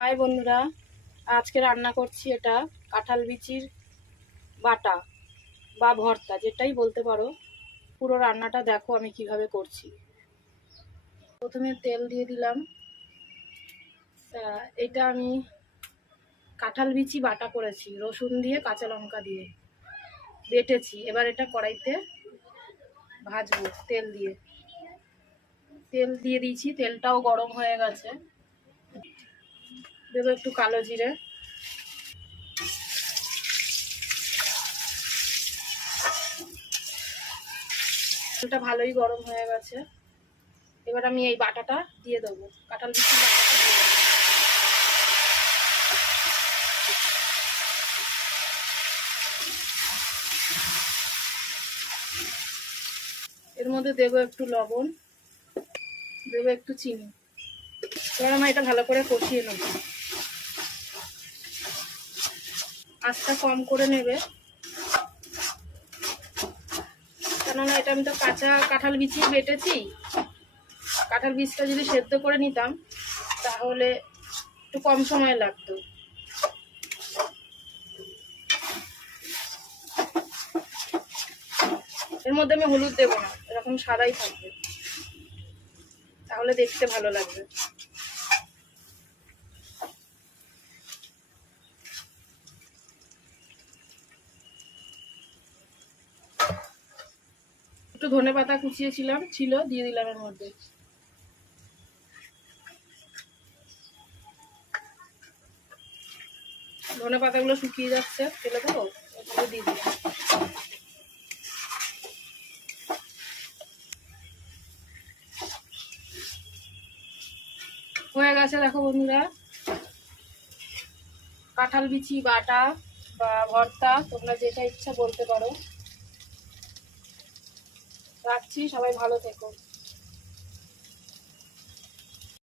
High বন্ধুরা, আজকে রান্না করছি এটা কাঁঠাল বিচির বাটা বা ভর্তা, যেটাই বলতে পারো। পুরো রান্নাটা দেখো আমি কিভাবে করছি। প্রথমে তেল দিয়ে দিলাম। এটা আমি কাঁঠাল বিচি বাটা করেছি, রসুন দিয়ে কাঁচা লঙ্কা দিয়ে বেটেছি। এবার এটা কড়াইতে ভাজবো তেল দিয়ে দিয়েছি, তেলটাও গরম হয়ে গেছে। দেবো একটু কালো জিরে, তেলটা ভালোই গরম হয়ে গেছে। এবার আমি এই বাটাটা দিয়ে দেবো, কাঁঠাল বিচির বাটাটা দিয়ে দেবো। এর মধ্যে দেবো একটু লবণ, দেবো একটু চিনি। এবার আমি এটা ভালো করে কষিয়ে নেব। আঁচটা কম করে নেবে, কেননা এটা আমি তো কাঁচা কাঁঠাল বিচি বেটেছি। কাঁঠাল বীজটা যদি সেদ্ধ করে নিতাম তাহলে একটু কম সময় লাগতো। এর মধ্যে আমি হলুদ দেবো না, এরকম সাদাই থাকবে, তাহলে দেখতে ভালো লাগবে। একটু ধনেপাতা কুচিয়েছিলাম দিয়ে দিলাম এর মধ্যে। ধনেপাতাগুলো শুকিয়ে যাচ্ছে, ফেলে দেবো, ওগুলো দিয়ে দিলাম। হয়ে গেছে দেখো বন্ধুরা, কাঁঠাল বিচি বাটা বা ভর্তা, তোমরা যেটা ইচ্ছা বলতে পারো। রাখছি, সবাই ভালো থেকো।